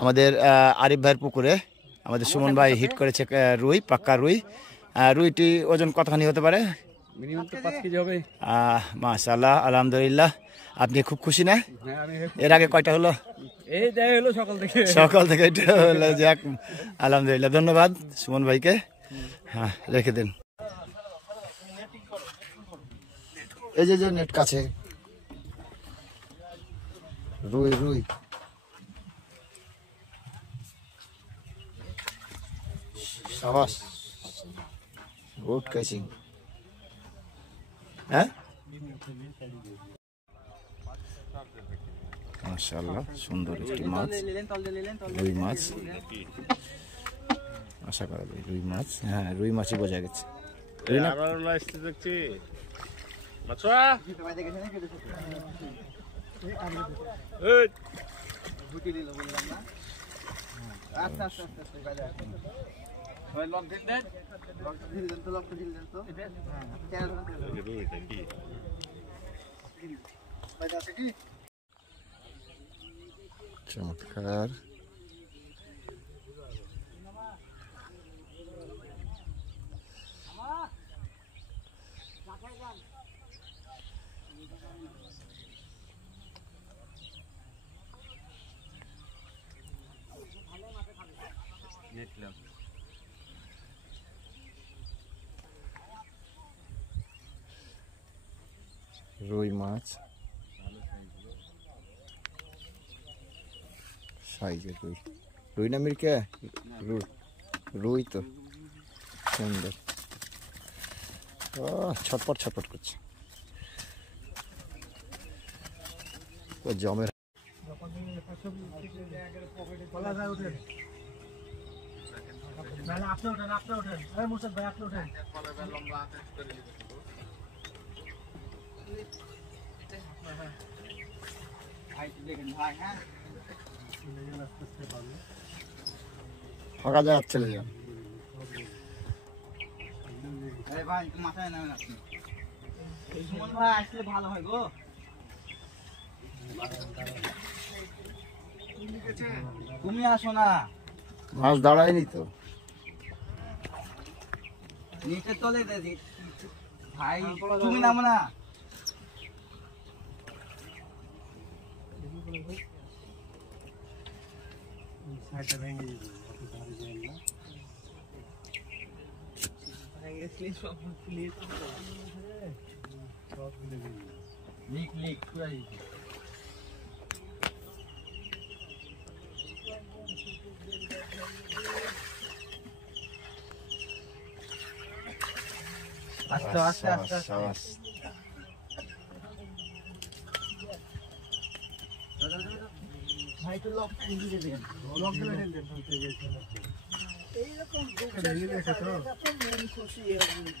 আমাদের আরিফ ভাইয়ের পুকুরে আমাদের সুমন ভাই হিট করেছে রুই, পাক্কা রুই। রুইটি ওজন কতখানি হতে পারে? মিনিমাম তো 5 কেজি হবে। মাশাআল্লাহ, আলহামদুলিল্লাহ। আপনি খুব খুশি না? এর আগে কয়টা হলো? এই যাই হলো সকাল থেকে এটা হলো। যাক, আলহামদুলিল্লাহ, ধন্যবাদ সুমন ভাইকে। হ্যাঁ, রেখে দিন। এই যে নেট কাছে রুই রুই সাবাস, গুড ক্যাচিং। হ্যাঁ, মাশাআল্লাহ, সুন্দর একটি মাছ, রুই মাছ। আশা করা যায় রুই মাছ। হ্যাঁ, রুই মাছই বোঝা গেছে। রুই না দেখছি চমৎকার। রুই মাছ, সাইজের রুই। রুই না মিরকে? রুই, রুই তো সুন্দর। ছটপট ছটপট করছে ও জমের। ফাঁকা জায়গা চলে যান। তুমি আসো না, মাছ দাঁড়ায়নি তো। নিচে তলে দিদি ভাই, তুমি নামো না। লিক লিক পুরাই আস্তে আস্তে আস্তে আস্তে। ভাই তো লক দিয়ে দেন, লক দিয়ে দেন। এইরকম দেখে তো খুশি হবে না।